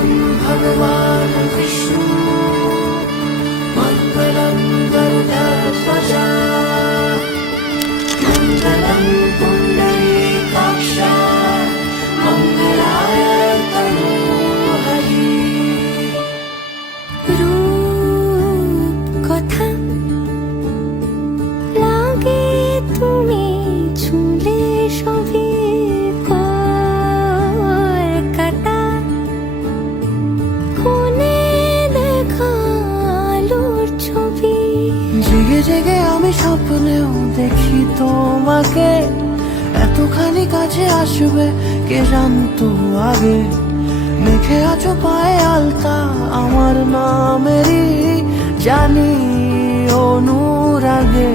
मङ्गलं भगवान् विष्णु मङ्गलं गरुडध्वजा मङ्गलं पुण्डरीकाक्ष मङ्गलाय तनोहरि रूप कथा लागे তুমি ছুঁলে সবই কলকাতা কোণে দেখা আলোর ছবি জেগে জেগে আমি স্বপ্নেও দেখি তোমাকে এতখানি কাছে আসবে কে জানতো আগে মেখে আছো পায়ে আলতা আমার নামেরই জানি অনুরাগে